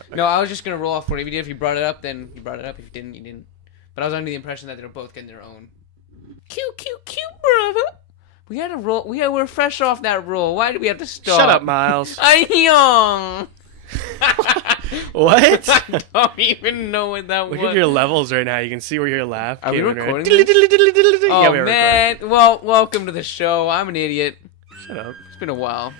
Okay. No, I was just gonna roll off for it. If you did, if you brought it up, then you brought it up. If you didn't, you didn't. But I was under the impression that they were both getting their own. Cute, brother. We had to roll. We're fresh off that roll. Why did we have to stop? Shut up, Miles. I'm young. What? I don't even know what that Look was. at your levels right now. You can see where your laugh. Are we came in, recording right? this? Yeah, Oh we are man! Well, welcome to the show. I'm an idiot. Shut up. It's been a while.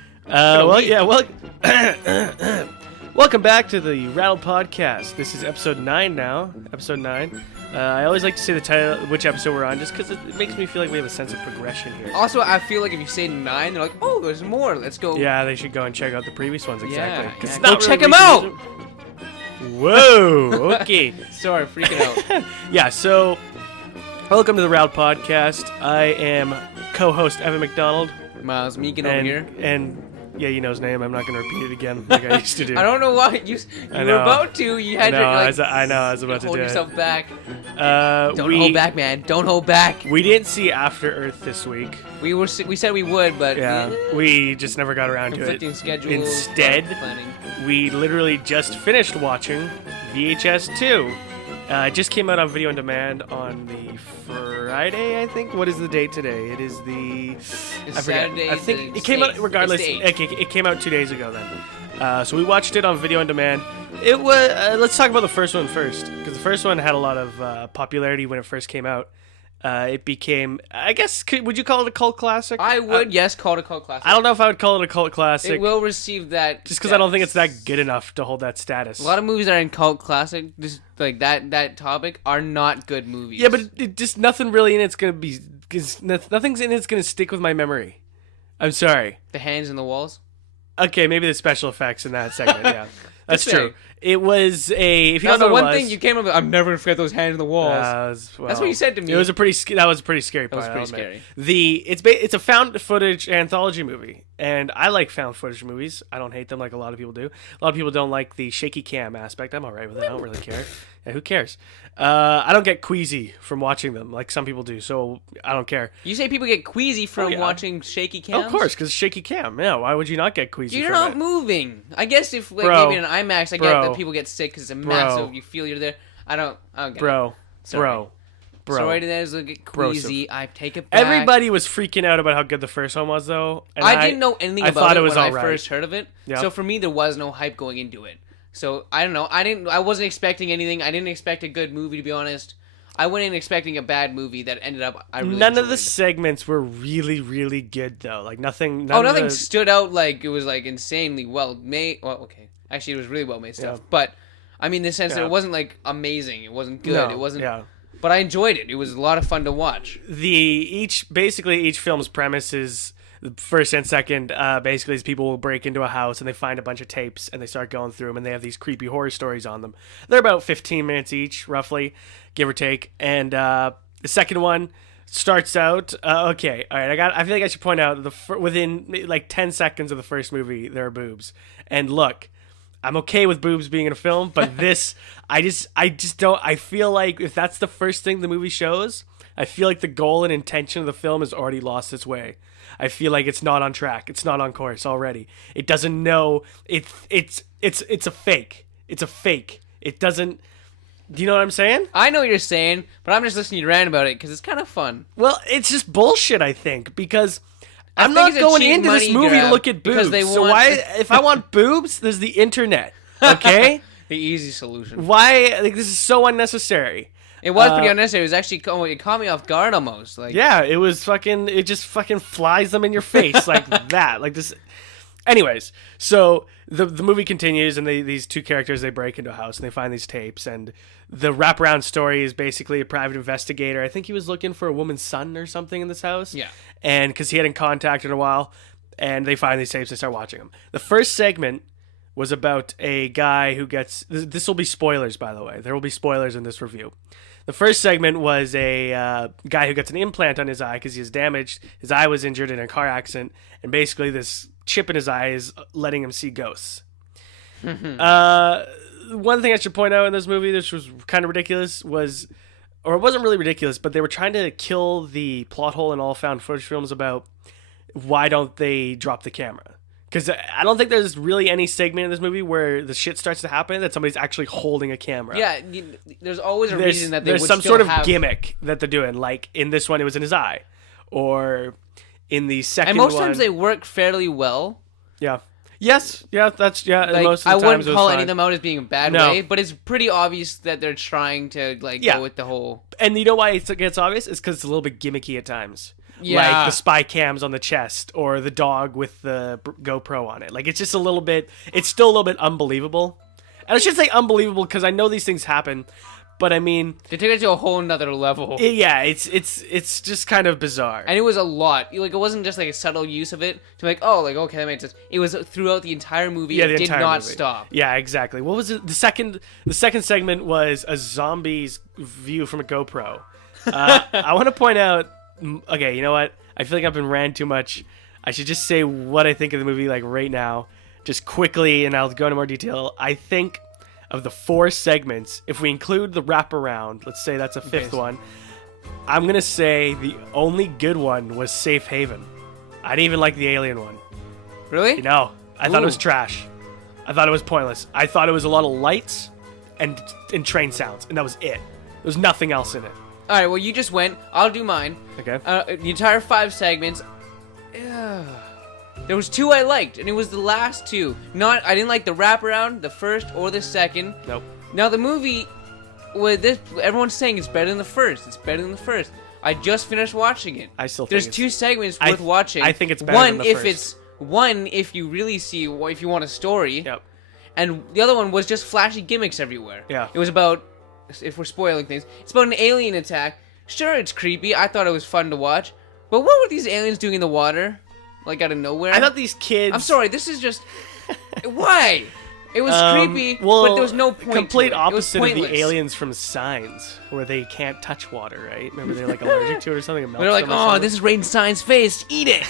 Welcome back to the Rattle Podcast. This is episode 9 now. Episode 9. I always like to say the title, which episode we're on, just because it makes me feel like we have a sense of progression here. Also, I feel like if you say 9, they're like, "Oh, there's more. Let's go." Yeah, they should go and check out the previous ones, exactly. Yeah, 'Cause it's go not check really 'em out! Whoa, okay. Sorry, freaking out. Yeah, so, welcome to the Rattle Podcast. I am co-host Evan McDonald. Miles Meekin over here. And, yeah, you know his name. I'm not going to repeat it again like I used to do. I don't know why you were about to. You had to I was about to hold do yourself back. it. Don't hold back, man. Don't hold back. We didn't see After Earth this week. We said we would, but We just never got around to it. conflicting schedules. Instead, planning. we literally just finished watching VHS 2. It just came out on video on demand on the Friday, I think. What is the date today? It is the... I forget. Saturday, I think the it came out, 8th. regardless, It's the it came out 2 days ago then. So we watched it on video on demand. It was... let's talk about the first one first, because the first one had a lot of popularity when it first came out. It became, I guess, would you call it a cult classic? I would, yes, call it a cult classic. I don't know if I would call it a cult classic. It will receive that. Just because I don't think it's that good enough to hold that status. A lot of movies that are in cult classic, just like that topic, are not good movies. Yeah, but just nothing really in it's gonna be. Nothing's in it's gonna stick with my memory. I'm sorry. The hands in the walls. Okay, maybe the special effects in that segment. Yeah, that's Just true. saying. It was a. If you That's don't know the what one it thing was, you came up with. I'm never gonna forget those hands in the walls. That's what you said to me. It was a pretty. That was a pretty scary part. That was pretty scary. It's a found footage anthology movie, and I like found footage movies. I don't hate them like a lot of people do. A lot of people don't like the shaky cam aspect. I'm alright with it. I don't really care. Yeah, who cares? I don't get queasy from watching them like some people do, so I don't care. You say people get queasy from watching shaky cams? Of course, because shaky cam. Yeah, why would you not get queasy? You're from not it? moving. I guess if like Bro. maybe in an IMAX, I get that people get sick because it's a massive. You feel you're there. I don't get it. Bro. Sorry to those that get queasy. I take it back. Everybody was freaking out about how good the first one was, though. And I didn't know anything about it when I first heard of it. Yep. So for me, there was no hype going into it. So I don't know. I wasn't expecting anything. I didn't expect a good movie, to be honest. I went in expecting a bad movie that ended up. None of the segments were really, really good, though. Like nothing. Nothing stood out like it was like insanely well made. Well, okay, actually, it was really well made stuff. Yeah. But I mean, in the sense that it wasn't like amazing. It wasn't good. No, it wasn't. Yeah. But I enjoyed it. It was a lot of fun to watch. Each film's premise is the first and second. Basically, is people will break into a house and they find a bunch of tapes and they start going through them and they have these creepy horror stories on them. They're about 15 minutes each, roughly, give or take. And the second one starts out okay. All right, I feel like I should point out within like 10 seconds of the first movie there are boobs. And look, I'm okay with boobs being in a film, but this, I just don't. I feel like if that's the first thing the movie shows, I feel like the goal and intention of the film has already lost its way. I feel like it's not on track. It's not on course already. It doesn't know. It's a fake. It's a fake. It doesn't. Do you know what I'm saying? I know what you're saying, but I'm just listening to you rant about it because it's kind of fun. Well, it's just bullshit, I think, because I'm not going into this movie to look at boobs. So why, if I want boobs, there's the internet, okay? The easy solution. Why? Like, this is so unnecessary. It was pretty unnecessary. It was actually, it caught me off guard almost. Like, yeah, it was fucking, it just fucking flies them in your face like that. Like this. Anyways, so the movie continues, and these two characters, they break into a house and they find these tapes, and the wraparound story is basically a private investigator. I think he was looking for a woman's son or something in this house. Yeah. And because he hadn't contacted in a while, and they find these tapes and start watching them. The first segment was about a guy who gets... This will be spoilers, by the way. There will be spoilers in this review. The first segment was a guy who gets an implant on his eye because he was damaged. His eye was injured in a car accident, and basically this chip in his eye is letting him see ghosts. One thing I should point out in this movie, this was kind of ridiculous, was... Or it wasn't really ridiculous, but they were trying to kill the plot hole in all found footage films about why don't they drop the camera? Because I don't think there's really any segment in this movie where the shit starts to happen that somebody's actually holding a camera. Yeah, there's always a reason that there's would some still sort of have... gimmick that they're doing. Like in this one, it was in his eye, or in the second And most one, times they work fairly well. yeah, yes, yeah, that's Like, most of the I times wouldn't it was call fine. any of them out as being a bad No. way, but it's pretty obvious that they're trying to go with the whole... And you know why it gets obvious? It's because it's a little bit gimmicky at times. Yeah. Like the spy cams on the chest or the dog with the GoPro on it. Like it's just a little bit, it's still a little bit unbelievable. And I should say unbelievable because I know these things happen, but I mean... They took it to a whole nother level. It's just kind of bizarre. And it was a lot. Like, it wasn't just like a subtle use of it to like, oh, like, okay, that makes sense. It was throughout the entire movie. Yeah, it the did entire not movie. stop. Yeah, exactly. What was it? The second segment was a zombie's view from a GoPro. I want to point out... Okay, you know what? I feel like I've been ranting too much. I should just say what I think of the movie, like, right now. Just quickly, and I'll go into more detail. I think of the 4 segments, if we include the wraparound, let's say that's a 5th one, I'm going to say the only good one was Safe Haven. I didn't even like the alien one. Really? No, I thought it was Ooh. trash. I thought it was pointless. I thought it was a lot of lights and train sounds, and that was it. There was nothing else in it. All right, well, you just went. I'll do mine. Okay. The entire 5 segments. There was 2 I liked, and it was the last 2. I didn't like the wraparound, the first or the second. Nope. Now the movie, with this, everyone's saying it's better than the first. It's better than the first. I just finished watching it. I still think There's it's- 2 segments worth watching. I think it's better than the first. One if you really see, if you want a story. Yep. And the other one was just flashy gimmicks everywhere. Yeah. It was about, if we're spoiling things, it's about an alien attack. Sure, it's creepy. I thought it was fun to watch. But what were these aliens doing in the water? Like, out of nowhere? I thought these kids... I'm sorry, this is just... Why? It was creepy, well, but there was no point complete to it. opposite It was of the pointless. aliens from Signs, where they can't touch water, right? Remember they're like allergic to it or something? It melts They're like, them or oh, something? this is Raiden Stein's face. Eat it.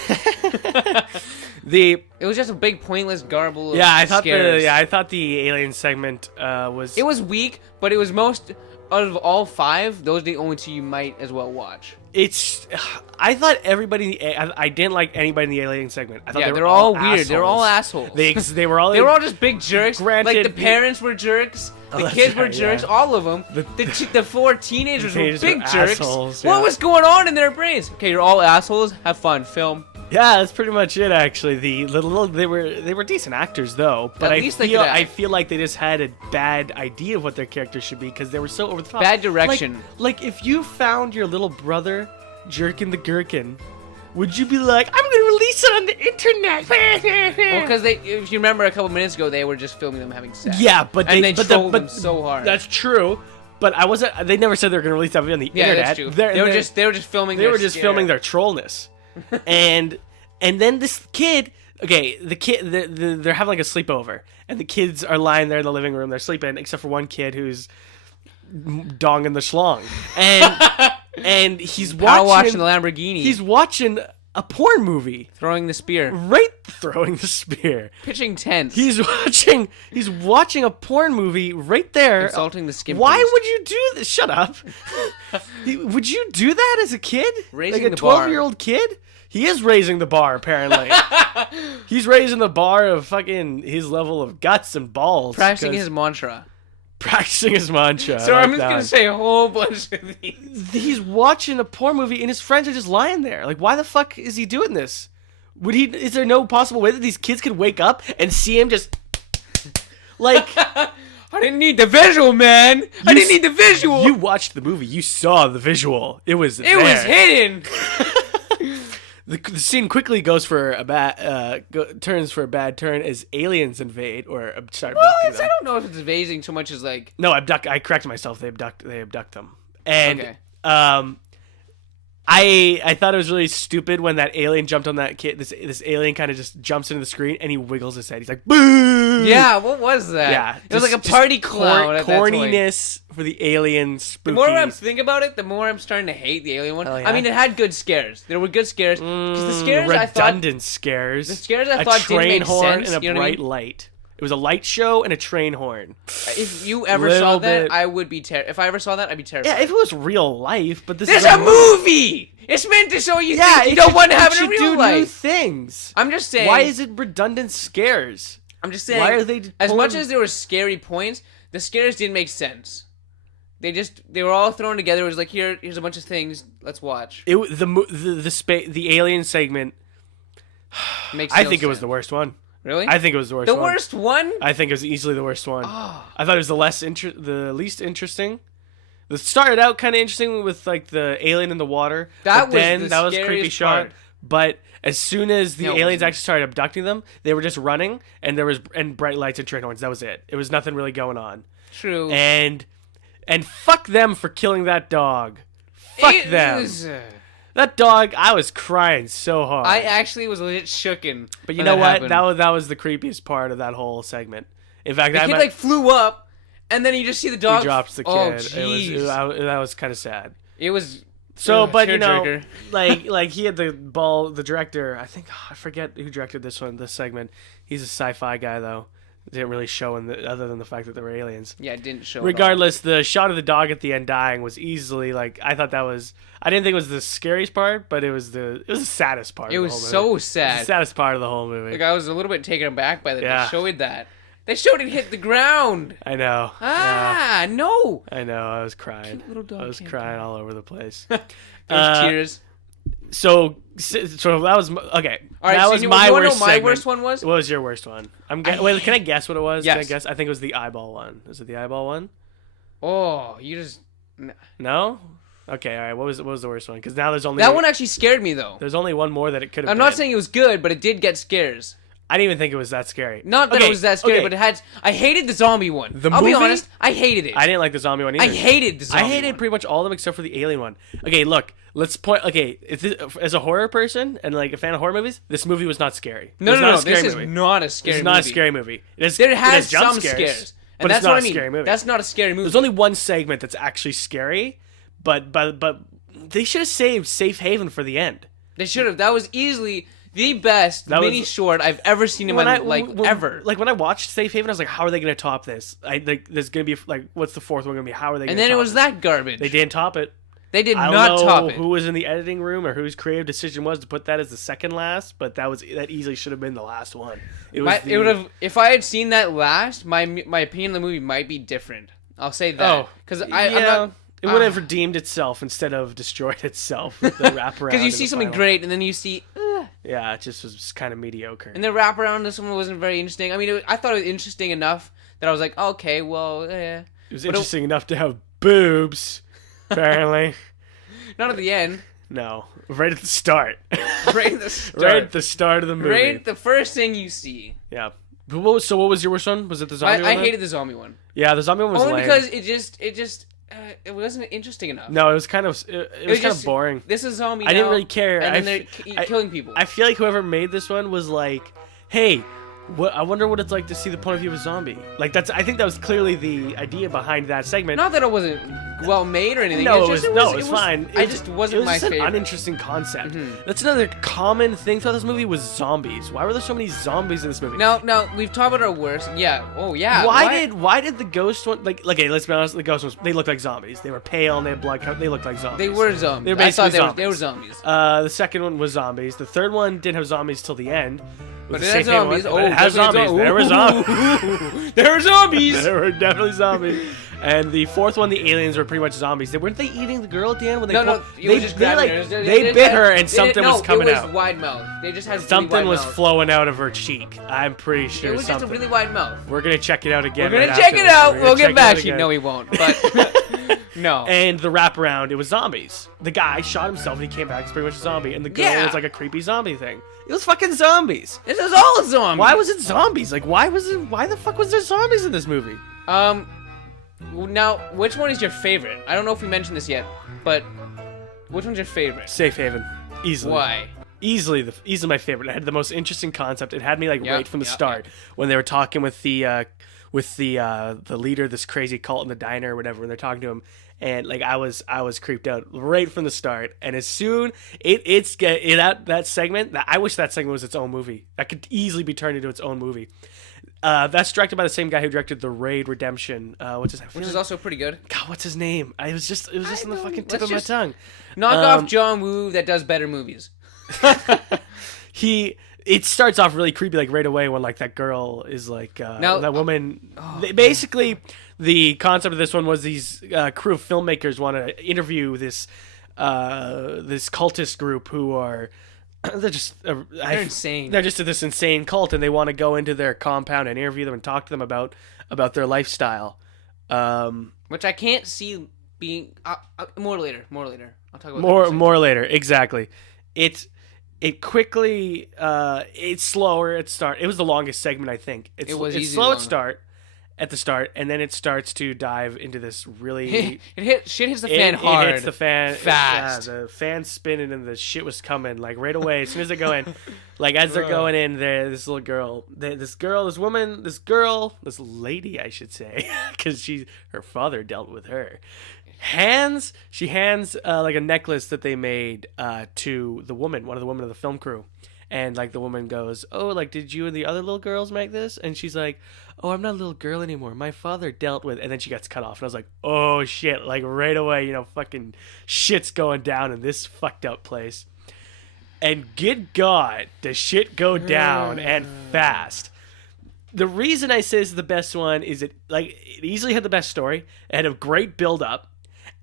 It was just a big pointless garble of I thought scares. I thought the alien segment was... It was weak, but it was most... Out of all 5, those are the only 2 you might as well watch. I thought everybody... I didn't like anybody in the alien segment. I thought Yeah, they they're were all assholes. weird. They're all assholes. They were all... They were all just big jerks. Granted, like, the parents were jerks. The that's kids were right, jerks. yeah. All of them. The 4 teenagers were teenagers big were jerks. assholes, What yeah. was going on in their brains? Okay, you're all assholes. Have fun. Film. Yeah, that's pretty much it. Actually, they were decent actors though, but At least they could act. I feel like they just had a bad idea of what their characters should be because they were so over the top. Bad direction. Like if you found your little brother jerking the gherkin, would you be like, I'm gonna release it on the internet? Well, because if you remember a couple minutes ago, they were just filming them having sex. Yeah, but and they but trolled them so hard. That's true. But I wasn't. They never said they were gonna release that video on the yeah, internet. that's true. They were just filming. They were just filming their trollness, and then this kid. Okay, the kid. They're having like a sleepover, and the kids are lying there in the living room. They're sleeping, except for one kid who's donging the schlong, and he's Power watching the Lamborghini. He's watching a porn movie, throwing the spear, right? Throwing the spear, pitching tents. He's watching a porn movie right there. Insulting the skin. Why priest. would you do this? Shut up. Would you do that as a kid? Raising like a the bar. 12-year-old kid? He is raising the bar, apparently. He's raising the bar of fucking his level of guts and balls. Practicing his mantra. Practicing his mantra. So I I'm like just that. gonna say a whole bunch of these. He's watching a porn movie and his friends are just lying there. Like, why the fuck is he doing this? Is there no possible way that these kids could wake up and see him just like I didn't need the visual, man. I didn't need the visual. You watched the movie. You saw the visual. It was hidden. The scene quickly goes for a turns for a bad turn as aliens invade or start abducting them. I don't know if it's evading so much as like. No, abduct. I corrected myself. They abduct them. And Okay. I thought it was really stupid when that alien jumped on that kid. This alien kind of just jumps into the screen and he wiggles his head. He's like, boo! Yeah, what was that? Yeah, it was like a party clown. At that point. Corniness for the alien spooky. The more I think about it, the more I'm starting to hate the alien one. Oh, yeah? I mean, it had good scares. There were good scares because the scares I thought redundant scares. the scares I a thought train didn't make horn sense. and a You know what I bright mean? light. It was a light show and a train horn. If you ever Little saw that, bit. I would be If I ever saw that, I'd be terrified. Yeah, if it was real life, but this There's is a movie. It's meant to show you Yeah, things you don't want to have in it a should real do life. new things. I'm just saying. Why is it redundant scares? I'm just saying. Why are they as pulling- much as there were scary points, the scares didn't make sense. They were all thrown together. It was like here's a bunch of things. Let's watch. The alien segment. Makes I no think it was sense. the worst one. Really? I think it was the worst. The one. worst one? I think it was easily the worst one. Oh. I thought it was the least interesting. It started out kind of interesting with like the alien in the water. That but was then the that was a creepy scariest shot. part. But as soon as the No, it aliens wasn't. actually started abducting them, they were just running, and there was bright lights and train horns. That was it. It was nothing really going on. True. And fuck them for killing that dog. Fuck them. That dog, I was crying so hard. I actually was legit shooken. But you when know what? happened. That was the creepiest part of that whole segment. In fact, The that kid like flew up, and then you just see the dog. he drops the kid. Oh It was jeez. that was kind of sad. It was. So, but you know, tearjerker. like he had the director. I think I forget who directed this segment. He's a sci-fi guy though. Didn't really show other than the fact that there were aliens. Yeah, it didn't show. at all. Regardless, the shot of the dog at the end dying was easily like I thought that was. I didn't think it was the scariest part, but it was the saddest part. It of the was whole movie. so It was sad. the saddest part of the whole movie. Like I was a little bit taken aback by that. Yeah. They showed that. They showed it hit the ground. I know. Yeah, No. I know. I was crying. Cute little dog I was can't crying all over the place. There was Uh, tears. So that was okay. All right, that so was you my wanna know worst. my segment. worst one was? What was your worst one? Wait, can I guess what it was? Yes. Can I guess? I think it was the eyeball one. Was it the eyeball one? Oh, you just. No. Okay. All right. What was the worst one? Because now there's only That one actually scared me though. There's only one more that it could have. I'm not saying it was good, but it did get scares. I didn't even think it was that scary. Not that Okay, it was that scary, okay. but it had. I hated the zombie one. The I'll be movie? honest, I hated it. I didn't like the zombie one either. I hated the zombie I hated one. pretty much all of them except for the alien one. Okay, look, let's point. Okay, as a horror person and like a fan of horror movies, this movie was not scary. No, It was no, not no. a scary This is movie. not a scary It's movie. not a scary movie. There has jump some scares. but And it's that's not what I a mean. scary movie. That's not a scary movie. There's only one segment that's actually scary, but they should have saved Safe Haven for the end. They should have. That was easily the best That mini was- short I've ever seen in my life, ever. Like when I watched Safe Haven, I was like, "How are they going to top this?" There's going to be like, what's the fourth one going to be? How are they? And gonna then it top was it? that garbage. They didn't top it. They did I don't not know top it. who was in the editing room or whose creative decision was to put that as the second last, but that easily should have been the last one. It was It would have. If I had seen that last, my opinion of the movie might be different. I'll say that. Oh, because yeah, I'm not. it would have redeemed itself instead of destroyed itself with the wraparound. Because you in see the something final. great, and then you see. Yeah, it just was kind of mediocre. And the wraparound, this one wasn't very interesting. I mean, I thought it was interesting enough that I was like, okay, well, yeah. It was But interesting enough to have boobs, apparently. Not at the end. No, right at the start. Right at the start. Right at the start of the movie. Right at the first thing you see. Yeah. But what was your worst one? Was it the zombie one? I then? hated the zombie one. Yeah, the zombie one was Only lame. because it wasn't interesting enough. No, it was kind of it was kind of just- boring. This is zombie. I didn't now, really care. And then I they're killing people. I feel like whoever made this one was like, hey, I wonder what it's like to see the point of view of a zombie. Like I think that was clearly the idea behind that segment. Not that it wasn't well made or anything. No, It's it just, was fine. I just wasn't my It was just favorite. an uninteresting concept. Mhm. That's another common thing throughout this movie was zombies. Why were there so many zombies in this movie? Now we've talked about our worst. Yeah. Oh yeah. Why did the ghost one like okay? Let's be honest. The ghost ones they looked like zombies. They were pale and they had blood. They looked like zombies. They were zombies. They were I thought basically they were zombies. The second one was zombies. The third one didn't have zombies till the end. But the it had Safe Haven zombies. one, Oh, but it has definitely zombies. There were zombies. There were zombies. There were definitely zombies. And the fourth one, the aliens were pretty much zombies. Weren't they eating the girl at the end when they No, pulled- it was just grabbing her. they bit her and something was coming it was out. wide mouth. They just had really Something wide was mouth. flowing out of her cheek. I'm pretty It sure was just something. a really wide mouth. We're gonna check it out again. We're gonna right check after it this. out. We're gonna We'll check get it back out to you. again. No, we won't. But no. And the wraparound, it was zombies. The guy shot himself and he came back as pretty much a zombie. And the girl Yeah. was like a creepy zombie thing. It was fucking zombies. This is all zombies. Why was it zombies? Like, why the fuck was there zombies in this movie? Now, which one is your favorite? I don't know if we mentioned this yet, but which one's your favorite? Safe Haven. Easily. Why? Easily my favorite. It had the most interesting concept. It had me like Yep, right from the yep, start when they were talking with the leader of this crazy cult in the diner or whatever, when they're talking to him, and like I was creeped out right from the start. And as soon that segment, I wish that segment was its own movie. That could easily be turned into its own movie. That's directed by the same guy who directed The Raid Redemption. Which is also pretty good. God, what's his name? It was just on the fucking tip of my tongue. Knock off John Woo that does better movies. It starts off really creepy, like right away when like that girl is like that woman. Basically, the concept of this one was these crew of filmmakers want to interview this cultist group who are they're insane. They're just this insane cult, and they want to go into their compound and interview them and talk to them about their lifestyle. Which I can't see being more later. I'll talk about more later. Exactly. It quickly it's slower at start. It was the longest segment, I think. It's slow at the start, and then it starts to dive into this really shit hits the fan hard. It hits the fan fast. Yeah, the fan's spinning and the shit was coming like right away as soon as they go in. Like as they're going in there, this little girl, this lady, I should say, because her father dealt with her. She hands like a necklace that they made to the woman, one of the women of the film crew. And like the woman goes, "Oh, like did you and the other little girls make this?" And she's like, "Oh, I'm not a little girl anymore. My father dealt with." And then she gets cut off. And I was like, "Oh shit!" Like right away, fucking shit's going down in this fucked up place. And good God, does shit go down and fast. The reason I say this is the best one is it easily had the best story. It had a great build up.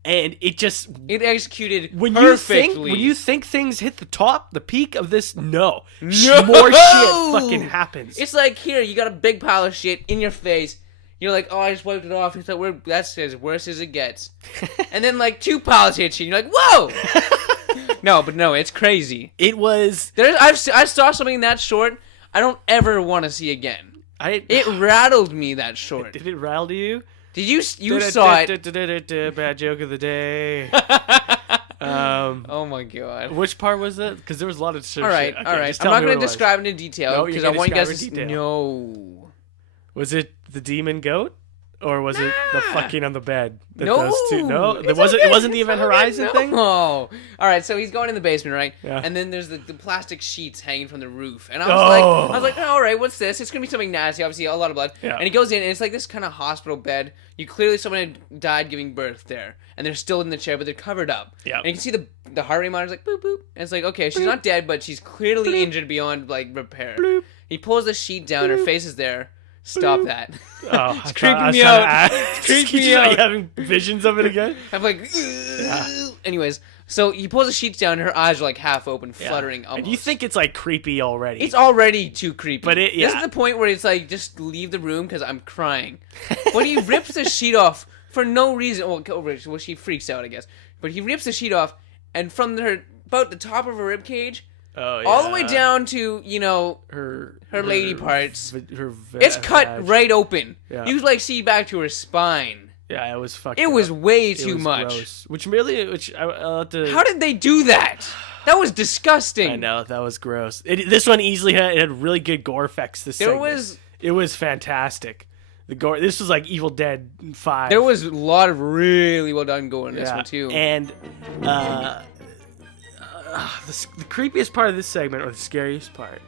And it executed When perfectly. you think things hit the peak of this, more shit fucking happens. It's like, here, you got a big pile of shit in your face. You're like, oh, I just wiped it off. It's like, that's as worse as it gets. And then, like, 2 piles hit you, and you're like, whoa! No, it's crazy. It was... I saw something that short I don't ever want to see again. It rattled me, that short. Did it rattle you? Did you saw it? Bad joke of the day. Oh my god. Which part was it? Because there was a lot of shit. All right. I'm not going to describe it in detail because I want you guys to... No. Was it the demon goat? Or was it the fucking on the bed? No. No? It wasn't the Event Horizon thing? No. All right, so he's going in the basement, right? Yeah. And then there's the plastic sheets hanging from the roof. And I was like, oh, all right, what's this? It's going to be something nasty, obviously, a lot of blood. Yeah. And he goes in, and it's like this kind of hospital bed. Someone had died giving birth there. And they're still in the chair, but they're covered up. Yeah. And you can see the heart rate monitor's like, boop, boop. And it's like, okay, she's not dead, but she's clearly injured beyond, like, repair. Bloop. He pulls the sheet down, her face is there. Stop that. Oh, it's creeping me out. It's creeping me out. Are you having visions of it again? I'm like, Anyways, so he pulls the sheets down, and her eyes are like half open, fluttering almost. And you think it's like creepy already. It's already too creepy. But this is the point where it's like, just leave the room because I'm crying. But he rips the sheet off for no reason. Well, she freaks out, I guess. But he rips the sheet off, and from about the top of her rib cage, all the way down to, her lady parts, it's cut right open. Yeah. You could, like, see back to her spine. Yeah, it was fucked It up. was way too much. Gross. I'll have to... How did they do that? That was disgusting. I know, that was gross. This one easily had really good gore effects. It was fantastic. The gore. This was like Evil Dead 5. There was a lot of really well done gore in this one too. And the creepiest part of this segment, or the scariest part.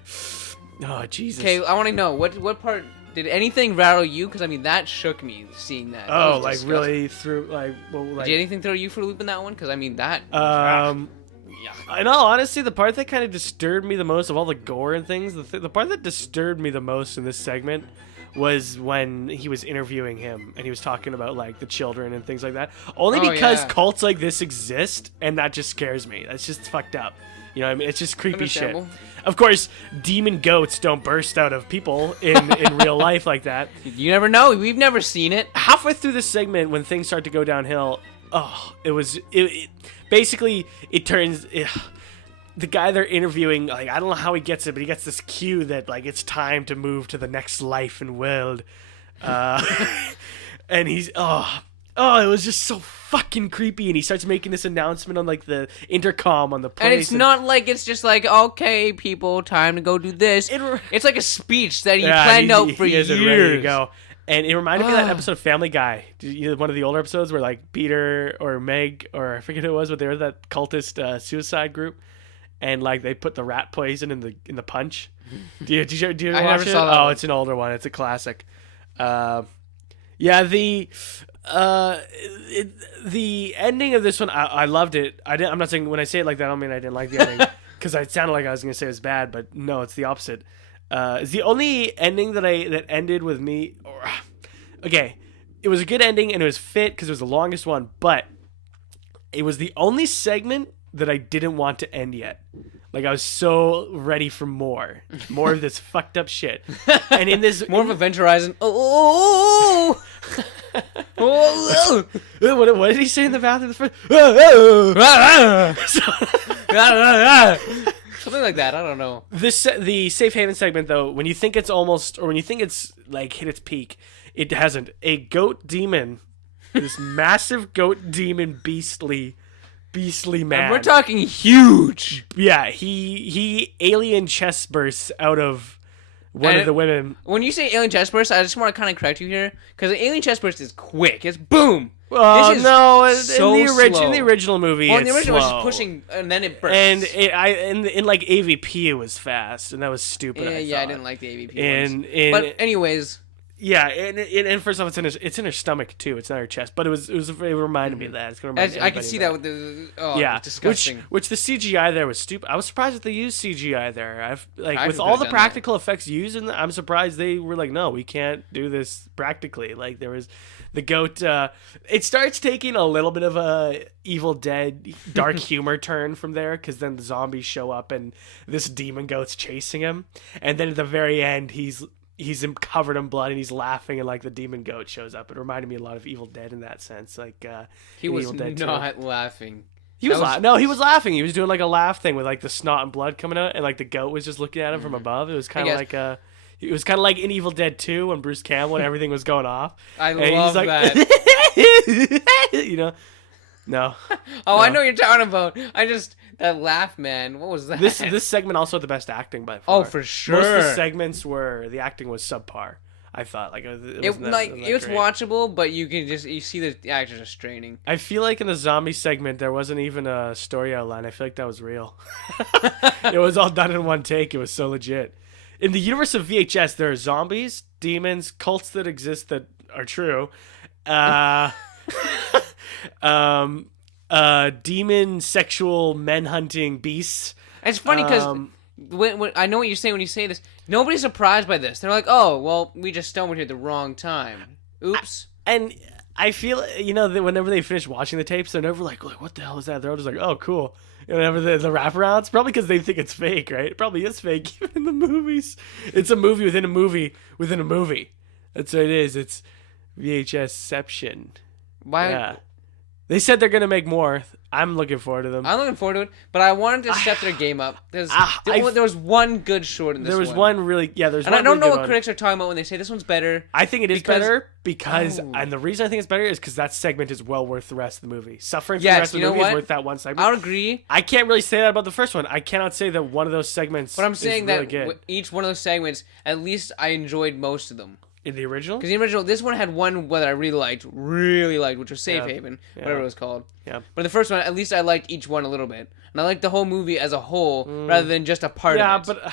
Oh Jesus. Okay, I want to know what part did anything rattle you? Because I mean that shook me seeing that. Oh, like disgusting. Really through like. Well, like did anything throw you for a loop in that one? Because I mean that. In all honesty, the part that kind of disturbed me the most of all the gore and things, the part that disturbed me the most in this segment was when he was interviewing him and he was talking about like the children and things like that. Only because cults like this exist, and that just scares me. That's just fucked up. You know what I mean? It's just creepy shit. Of course, demon goats don't burst out of people in real life like that. You never know. We've never seen it. Halfway through this segment, when things start to go downhill, basically it turns... the guy they're interviewing, like, I don't know how he gets it, but he gets this cue that, like, it's time to move to the next life and world. And he's, it was just so fucking creepy. And he starts making this announcement on, like, the intercom on the place. And it's not like it's just like, okay, people, time to go do this. It's like a speech that he planned out for years. Ready to go. And it reminded me of that episode of Family Guy. One of the older episodes where, like, Peter or Meg, or I forget who it was, but they were that cultist suicide group. and like they put the rat poison in the punch. Do you I watch never it? saw that Oh, one. it's an older one. It's a classic. Yeah, the ending of this one, I loved it. I'm not saying when I say it like that, I don't mean I didn't like the ending because it sounded like I was going to say it was bad, but no, it's the opposite. It's the only ending that ended with me. Okay, it was a good ending and it was fit because it was the longest one, but it was the only segment that I didn't want to end yet. Like I was so ready for more of this fucked up shit. And in this More of Event Horizon. Oh. what did he say in the bathroom? Something like that. I don't know. The safe haven segment though, when you think it's almost, or when you think it's like hit its peak, it hasn't. A goat demon, this massive goat demon, beastly man. And we're talking huge. Yeah, he alien chest bursts out of one of the women. When you say alien chest burst, I just want to kind of correct you here because the alien chest burst is quick. It's boom. This is no, so in slow. the original movie, Well, in the it's original was slow. just pushing and then it bursts. And in like AVP, it was fast, and that was stupid. I didn't like the AVP ones. And But anyways. yeah, and first off, it's in her stomach too. It's not her chest, but it reminded me of that. It's gonna remind I can see that with the disgusting. Which the CGI there was stupid. I was surprised that they used CGI there. With could've all the done practical effects used in I'm surprised they were like, no, we can't do this practically. Like there was the goat. It starts taking a little bit of a Evil Dead dark humor turn from there because then the zombies show up and this demon goat's chasing him, and then at the very end he's covered in blood and he's laughing and like the demon goat shows up. It reminded me a lot of Evil Dead in that sense. Like He was Evil Dead not 2. laughing. He was laughing. He was doing like a laugh thing with like the snot and blood coming out, and like the goat was just looking at him from above. It was kind of like it was kind of like in Evil Dead 2 when Bruce Campbell and everything was going off. I and love like, that. You know, no. Oh, no. I know what you're talking about. That laugh, man. What was that? This segment also had the best acting by far. Oh, for sure. Most of the segments the acting was subpar. I thought like it was great. watchable, but you see the actors are straining. I feel like in the zombie segment there wasn't even a story outline. I feel like that was real. It was all done in one take. It was so legit. In the universe of VHS, there are zombies, demons, cults that exist that are true, demon sexual men hunting beasts. It's funny because when I know what you're saying when you say this. Nobody's surprised by this. They're like, "Oh, well, we just stumbled here at the wrong time. Oops." And I feel, that whenever they finish watching the tapes, they're never like, what the hell is that? They're all just like, oh, cool. And whenever the wraparounds, probably because they think it's fake, right? It probably is fake, even in the movies. It's a movie within a movie within a movie. That's what it is. It's VHSception. Why? Yeah. They said they're going to make more. I'm looking forward to them. I'm looking forward to it, but I wanted to step their game up. There was one good short in this one. There was one really, there's and one I don't really know good what one. critics are talking about when they say this one's better. I think it is better because, Oh. and the reason I think it's better is because that segment is well worth the rest of the movie. Suffering from the rest of the movie is worth that one segment. I would agree. I can't really say that about the first one. I cannot say that one of those segments But I'm saying is that really good. each one of those segments, at least I enjoyed most of them. In the original? Because the original, this one had one that I really liked, which was Safe Haven, whatever it was called. Yeah. But the first one, at least I liked each one a little bit. And I liked the whole movie as a whole, rather than just a part of it. Yeah, but...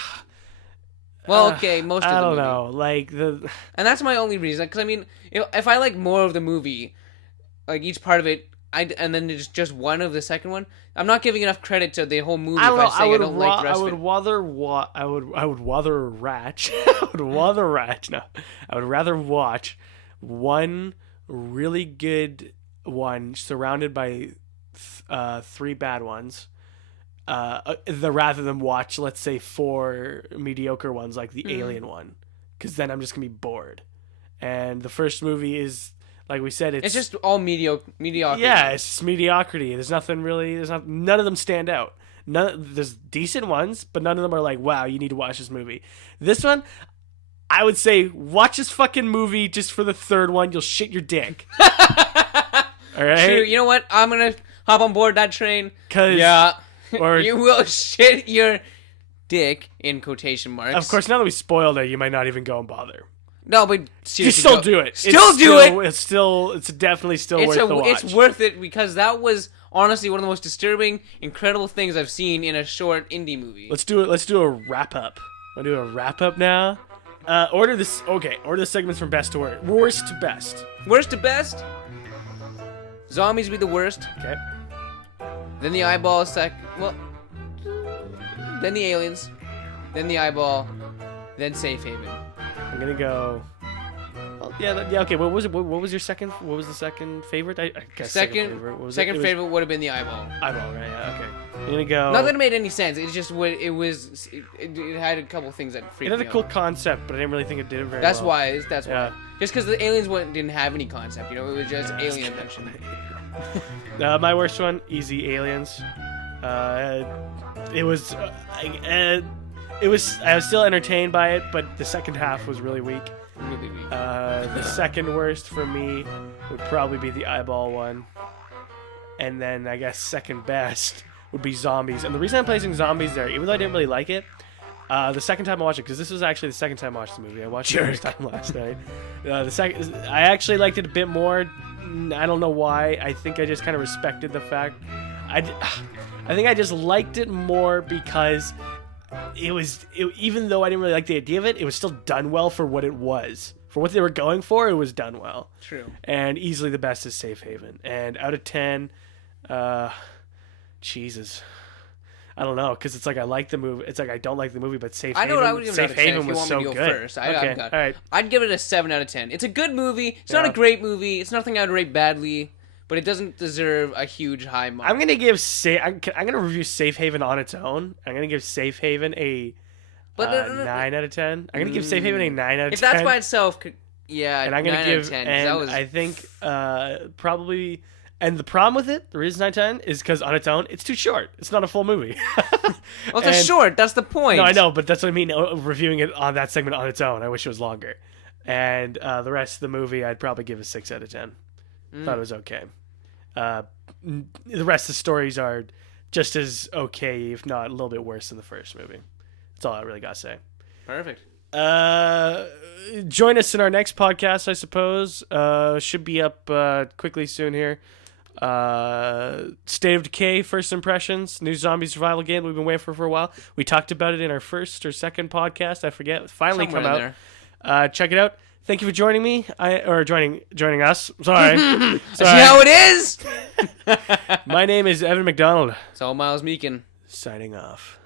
well, okay, most of the movie. I don't know. Like, the... And that's my only reason. Because, I mean, if I like more of the movie, like each part of it, and then just one of the second one, I'm not giving enough credit to the whole movie if I say I don't like the rest of it. I would rather watch one really good one surrounded by three bad ones, rather than watch, let's say, 4 mediocre ones like the Alien one, because then I'm just gonna be bored. And the first movie is, like we said, it's just all mediocrity. Yeah, it's just mediocrity. There's nothing really. None of them stand out. There's decent ones, but none of them are like, wow, you need to watch this movie. This one, I would say, watch this fucking movie just for the third one. You'll shit your dick. All right. True. You know what? I'm gonna hop on board that train. Or you will shit your dick in quotation marks. Of course, now that we spoiled it, you might not even go and bother. No, but You seriously, still do it. It's definitely still worth the watch. It's worth it because that was honestly one of the most disturbing, incredible things I've seen in a short indie movie. Let's do it. Let's do a wrap up. Want to do a wrap up now? Order this. Okay, order the segments from best to worst to best. Worst to best. Zombies would be the worst. Okay. Then the eyeball well, then the aliens, then the eyeball, then Safe Haven. I'm gonna go. Well, yeah. Okay. What was it? What was your second? What was the second favorite? I guess Second favorite was would have been the eyeball. eyeball, right? Yeah. Okay. I'm gonna go. Not that it made any sense. It's just what it was. It had a couple things that freaked It had me a cool out. concept, but I didn't really think it did it very That's well. why. That's why. Yeah. Just because the aliens didn't have any concept. You know, it was just alien abduction. My worst one, easy aliens. It was. It was. I was still entertained by it, but the second half was really weak. Really weak. The second worst for me would probably be the eyeball one, and then I guess second best would be zombies. And the reason I'm placing zombies there, even though I didn't really like it, the second time I watched it, because this was actually the second time I watched the movie. I watched it the first time last night. I actually liked it a bit more. I don't know why. I think I just kind of respected the fact. I think I just liked it more because even though I didn't really like the idea of it, it was still done well for what it was. For what they were going for, it was done well. True. And easily the best is Safe Haven. And out of 10, Jesus. I don't know, because it's like I like the movie. It's like I don't like the movie, but Safe Haven. I know what I would give it out Safe of 10 Haven if you was want so me to go good. first. Okay, all right. I'd give it a 7 out of 10. It's a good movie. It's not a great movie. It's nothing I'd rate badly, but it doesn't deserve a huge high mark. I'm gonna give I'm gonna review Safe Haven on its own. I'm gonna give Safe Haven a 9 out of 10. I'm gonna give Safe Haven a 9 out of 10. If that's by itself, yeah, and I'm gonna 9 give out of 10. and That was... I think probably. And the problem with it, the reason 9 10 is because on its own, it's too short. It's not a full movie. Well, it's a short. That's the point. No, I know, but that's what I mean. Reviewing it on that segment on its own, I wish it was longer. And the rest of the movie, I'd probably give a 6 out of 10. Thought it was okay. The rest of the stories are just as okay, if not a little bit worse than the first movie. That's all I really got to say. Perfect. Join us in our next podcast, I suppose. Should be up quickly soon here. State of Decay, First Impressions, new zombie survival game we've been waiting for a while. We talked about it in our first or second podcast. I forget. It finally Somewhere come in out. Check it out. Thank you for joining me. Joining us. Sorry. See how it is? My name is Evan McDonald. It's all Miles Meekin. Signing off.